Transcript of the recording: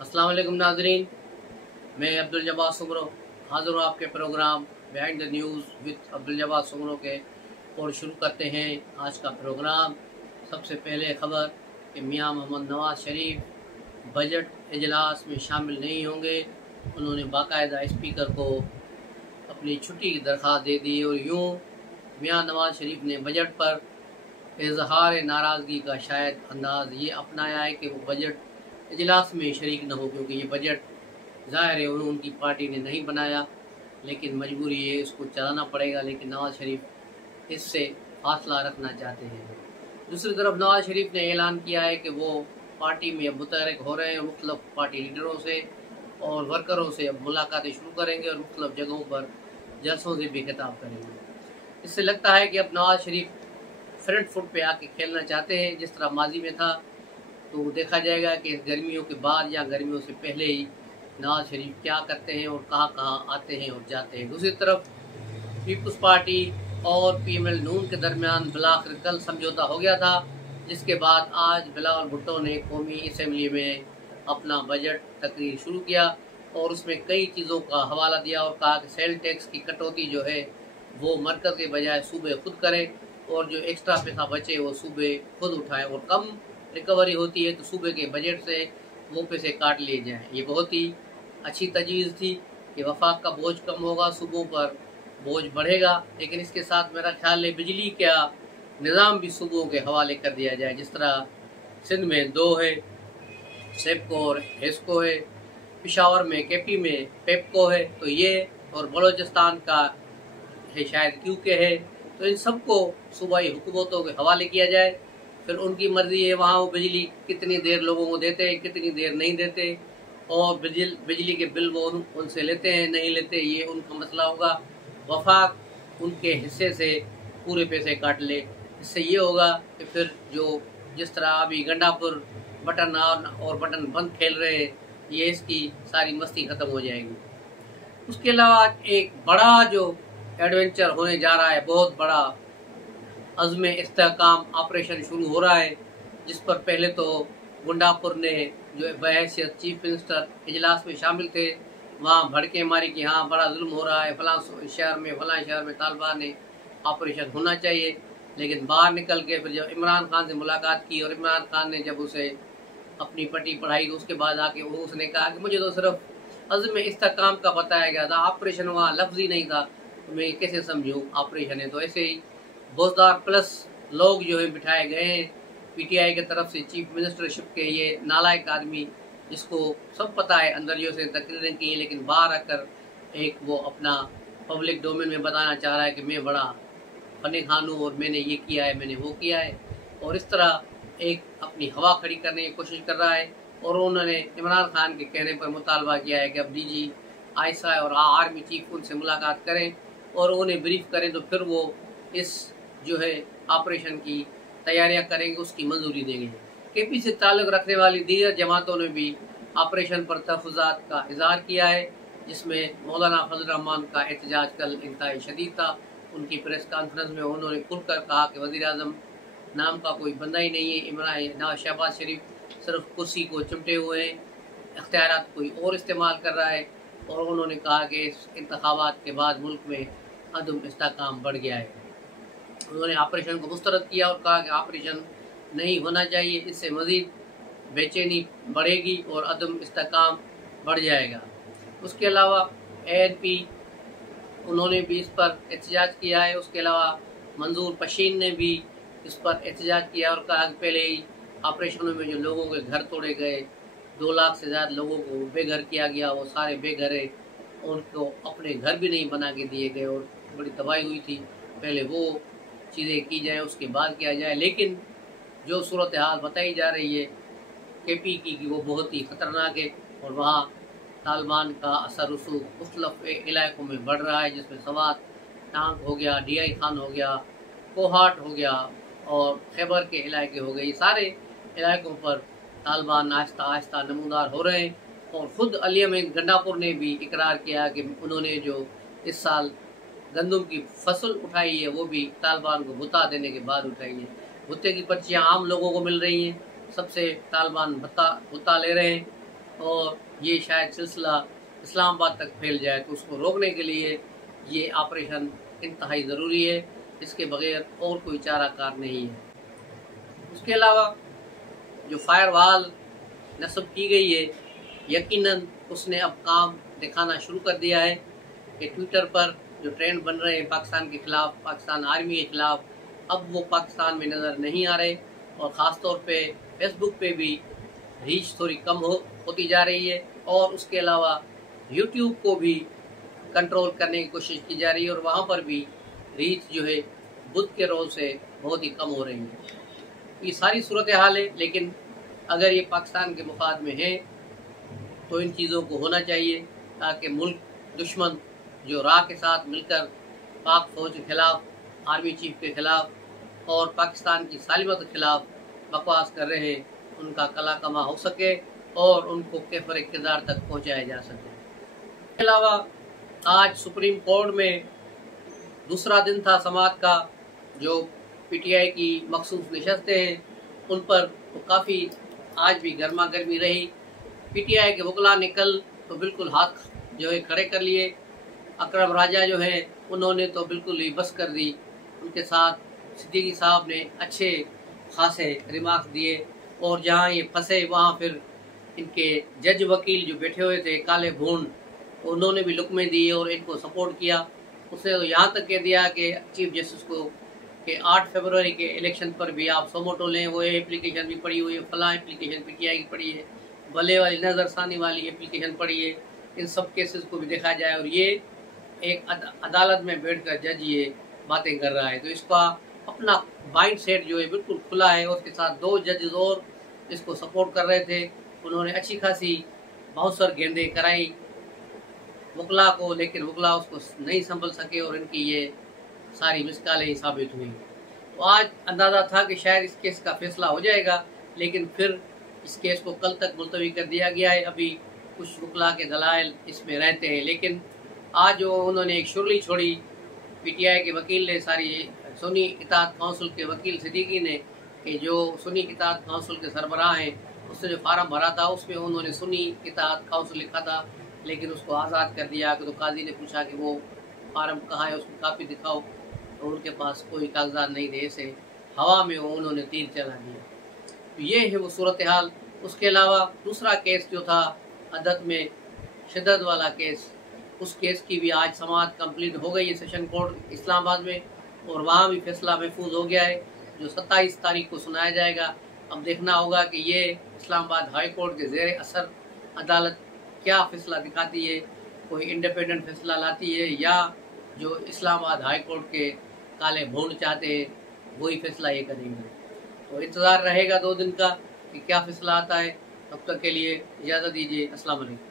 अस्सलाम वालेकुम नाजरीन, मैं अब्दुल जब्बार सुमरो हाज़िर हूँ आपके program behind the news with Abdul Jabbar Soomro के। और शुरू करते हैं आज का प्रोग्राम। सबसे पहले ख़बर कि मियां मोहम्मद नवाज शरीफ बजट इजलास में शामिल नहीं होंगे। उन्होंने बाकायदा स्पीकर को अपनी छुट्टी की दरख्वास्त दे दी और यूँ मियां नवाज शरीफ ने बजट पर इजहार नाराज़गी का शायद अंदाज़ ये अपनाया है कि वो बजट इजलास में शरीक न हो, क्योंकि ये बजट ज़ाहिर है उनकी पार्टी ने नहीं बनाया, लेकिन मजबूरी है, इसको चलाना पड़ेगा। लेकिन नवाज शरीफ इससे फासला रखना चाहते हैं। दूसरी तरफ नवाज शरीफ ने ऐलान किया है कि वो पार्टी में अब मुतहरिक हो रहे हैं, मुख्तलिफ पार्टी लीडरों से और वर्करों से अब मुलाकातें शुरू करेंगे और मुख्तलिफ जगहों पर जलसों से भी खिताब करेंगे। इससे लगता है कि अब नवाज शरीफ फ्रंट फुट पे आके खेलना चाहते हैं, जिस तरह माजी में था। तो देखा जाएगा कि गर्मियों के बाद या गर्मियों से पहले ही नवाज शरीफ क्या करते हैं और कहाँ कहाँ आते हैं और जाते हैं। दूसरी तरफ पीपल्स पार्टी और पीएमएल नून के दरमियान बिलाखिर कल समझौता हो गया था, जिसके बाद आज बिलावल भुट्टो ने कौमी असम्बली में अपना बजट तकरीर शुरू किया और उसमें कई चीज़ों का हवाला दिया और कहा कि सेल टैक्स की कटौती जो है वो मरकज़ के बजाय सूबे खुद करें और जो एक्स्ट्रा पैसा बचे वो सूबे खुद उठाएं और कम रिकवरी होती है तो सूबे के बजट से वो पैसे काट लिए जाएं। ये बहुत ही अच्छी तजवीज़ थी कि वफाक का बोझ कम होगा, सूबों पर बोझ बढ़ेगा। लेकिन इसके साथ मेरा ख्याल है बिजली का निज़ाम भी सूबों के हवाले कर दिया जाए। जिस तरह सिंध में 2 है, सेपको और हेस्को है, पिशावर में केपी में पेपको है, तो ये और बलोचिस्तान का है शायद क्यूके है। तो इन सबको सूबाई हुकूमतों के हवाले किया जाए, फिर उनकी मर्जी है वहाँ वो बिजली कितनी देर लोगों को देते हैं, कितनी देर नहीं देते, और बिजली के बिल वो उनसे लेते हैं नहीं लेते, ये उनका मसला होगा। वफाक उनके हिस्से से पूरे पैसे काट ले। इससे ये होगा कि फिर जो जिस तरह अभी गंडापुर बटन और बटन बंद खेल रहे हैं, ये इसकी सारी मस्ती ख़त्म हो जाएगी। उसके अलावा एक बड़ा जो एडवेंचर होने जा रहा है, बहुत बड़ा अज़्म इस्तेहकाम ऑपरेशन शुरू हो रहा है, जिस पर पहले तो गुंडापुर ने जो बहैसियत चीफ मिनिस्टर इजलास में शामिल थे वहाँ भड़के मारी कि हाँ बड़ा जुल्म हो रहा है, फलां शहर में तालिबान ने ऑपरेशन होना चाहिए। लेकिन बाहर निकल के फिर जब इमरान खान से मुलाकात की और इमरान खान ने जब उसे अपनी पट्टी पढ़ाई तो उसके बाद आके उसने कहा कि मुझे तो सिर्फ अज़्म इस्तेहकाम का बताया गया था, ऑपरेशन वहाँ लफ्ज़ ही नहीं था, तो मैं कैसे समझूँ ऑपरेशन है। तो ऐसे ही बोजदार प्लस लोग जो है बिठाए गए हैं पीटीआई की तरफ से चीफ मिनिस्टरशिप के। ये नालायक आदमी जिसको सब पता है अंदर जो से तकरीरें की, लेकिन बाहर आकर एक वो अपना पब्लिक डोमेन में बताना चाह रहा है कि मैं बड़ा फने खान हूँ और मैंने ये किया है, मैंने वो किया है, और इस तरह एक अपनी हवा खड़ी करने की कोशिश कर रहा है। और उन्होंने इमरान खान के कहने पर मुतालबा किया है कि अब डीजी आईएसआई और आर्मी चीफ उनसे मुलाकात करें और उन्हें ब्रीफ करें, तो फिर वो इस जो है ऑपरेशन की तैयारियां करेंगे, उसकी मंजूरी देंगे। केपी से ताल्लुक़ रखने वाली दीगर जमातों ने भी ऑपरेशन पर तहफ़्फ़ुज़ात का इज़हार किया है, जिसमें मौलाना फजल रहमान का एहतजाज कल इंतहाई शदीद था। उनकी प्रेस कॉन्फ्रेंस में उन्होंने खुलकर कहा कि वज़ीर-ए-आज़म नाम का कोई बंदा ही नहीं है, इमरान शहबाज शरीफ सिर्फ कुर्सी को चिमटे हुए हैं, इख्तियारात कोई और इस्तेमाल कर रहा है। और उन्होंने कहा कि इस इंतखाबात के बाद मुल्क में अदम इस्तेहकाम बढ़ गया है। उन्होंने ऑपरेशन को मुस्तरद किया और कहा कि ऑपरेशन नहीं होना चाहिए, इससे मज़ीद बेचैनी बढ़ेगी और अदम इस्तेहकाम बढ़ जाएगा। उसके अलावा एएनपी उन्होंने भी इस पर एहतजाज किया है। उसके अलावा मंजूर पशीन ने भी इस पर एहतजाज किया और कहा कि पहले ही ऑपरेशनों में जो लोगों के घर तोड़े गए, 2 लाख से ज़्यादा लोगों को बेघर किया गया, वो सारे बेघर है, उनको अपने घर भी नहीं बना के दिए गए और बड़ी तबाही हुई थी। पहले वो चीज़ें की जाए, उसके बाद किया जाए। लेकिन जो सूरत हाल बताई जा रही है केपी की कि वो बहुत ही ख़तरनाक है और वहाँ तालिबान का असर रसूख मुख्तलिफ इलाकों में बढ़ रहा है, जिसमें सवात टांग हो गया, डीआई खान हो गया, कोहाट हो गया और खैबर के इलाके हो गए। ये सारे इलाकों पर तालिबान आहिस्ता आहिस्ता नमूदार हो रहे हैं। और ख़ुद अलियम गंडापुर ने भी इकरार किया कि उन्होंने जो इस साल गंदम की फसल उठाई है वो भी तालिबान को भुत्ता देने के बाद उठाई है। भुत्ते की पर्चियाँ आम लोगों को मिल रही हैं, सबसे तालिबान भुत्ता ले रहे हैं। और ये शायद सिलसिला इस्लामाबाद तक फैल जाए, तो उसको रोकने के लिए ये ऑपरेशन इंतहाई ज़रूरी है। इसके बगैर और कोई चाराकार नहीं है। उसके अलावा जो फायरवॉल नस्ब की गई है, यकीनन उसने अब काम दिखाना शुरू कर दिया है कि ट्विटर पर जो ट्रेंड बन रहे हैं पाकिस्तान के खिलाफ, पाकिस्तान आर्मी के खिलाफ, अब वो पाकिस्तान में नज़र नहीं आ रहे। और ख़ास तौर पे फेसबुक पे भी रीच थोड़ी कम होती जा रही है। और उसके अलावा यूट्यूब को भी कंट्रोल करने की कोशिश की जा रही है और वहाँ पर भी रीच जो है बुध के रोज़ से बहुत ही कम हो रही है। ये सारी सूरत हाल है, लेकिन अगर ये पाकिस्तान के मुफाद में है तो इन चीज़ों को होना चाहिए, ताकि मुल्क दुश्मन जो राह के साथ मिलकर पाक फौज के खिलाफ, आर्मी चीफ के खिलाफ और पाकिस्तान की सालिमत के खिलाफ बकवास कर रहे हैं, उनका कला कमा हो सके और उनको कैफर इक़्तिदार तक पहुँचाया जा सके। इसके अलावा आज सुप्रीम कोर्ट में दूसरा दिन था समाअत का। जो पीटीआई की मखसूस नशस्तें हैं उन पर तो काफ़ी आज भी गर्मा गर्मी रही। पीटीआई के वकला ने कल तो बिल्कुल हाथ जो है खड़े कर लिए। अकरम राजा जो है उन्होंने तो बिल्कुल ही बस कर दी। उनके साथ सिद्दीकी साहब ने अच्छे खासे रिमार्क्स दिए और जहाँ ये फंसे वहाँ फिर इनके जज वकील जो बैठे हुए थे काले भून, उन्होंने भी लुकमे दिए और इनको सपोर्ट किया। उसने तो यहाँ तक कह दिया कि चीफ जस्टिस को कि 8 फरवरी के इलेक्शन पर भी आप समोटो लें, वो एप्लीकेशन भी पड़ी हुई है, फलां एप्लीकेशन पीटीआई की पड़ी है, भले वाली नज़रसानी वाली एप्लीकेशन पड़ी है, इन सब केसेस को भी देखा जाए। और ये एक अदालत में बैठकर जज ये बातें कर रहा है, तो इसका अपना माइंड सेट जो है बिल्कुल खुला है। और उसके साथ 2 जजेस और इसको सपोर्ट कर रहे थे। उन्होंने अच्छी खासी बहुत सारी गेंदें कराई वकला को, लेकिन वकला उसको नहीं संभल सके और इनकी ये सारी मिसकालें ही साबित हुई। तो आज अंदाज़ा था कि शायद इस केस का फैसला हो जाएगा, लेकिन फिर इस केस को कल तक मुलतवी कर दिया गया है। अभी कुछ वकला के दलाइल इसमें रहते हैं, लेकिन आज जो उन्होंने एक शुरली छोड़ी पीटीआई के वकील ने, सारी सुन्नी इत्तेहाद काउंसिल के वकील सिद्दीकी ने, कि जो सुन्नी इत्तेहाद काउंसिल के सरबराह हैं उसने जो फार्म भरा था उसमें उन्होंने सुन्नी इत्तेहाद काउंसिल लिखा था, लेकिन उसको आज़ाद कर दिया। तो काजी ने पूछा कि वो फार्म कहाँ है, उसकी कापी दिखाओ, तो उनके पास कोई कागजात नहीं थे। ऐसे हवा में वो उन्होंने तीर चला दिया। तो ये है वो सूरत हाल। उसके अलावा दूसरा केस जो था अदत में शिद्दत वाला केस, उस केस की भी आज समाअत कंप्लीट हो गई है सेशन कोर्ट इस्लामाबाद में, और वहाँ भी फैसला महफूज हो गया है जो 27 तारीख को सुनाया जाएगा। अब देखना होगा कि ये इस्लामाबाद हाई कोर्ट के ज़ेर असर अदालत क्या फैसला दिखाती है, कोई इंडिपेंडेंट फैसला लाती है या जो इस्लामाबाद हाई कोर्ट के काले भून चाहते हैं वही फैसला ये करेंगे। तो इंतज़ार रहेगा 2 दिन का कि क्या फैसला आता है। तब तक के लिए इजाज़त दीजिए। अस्सलाम वालेकुम।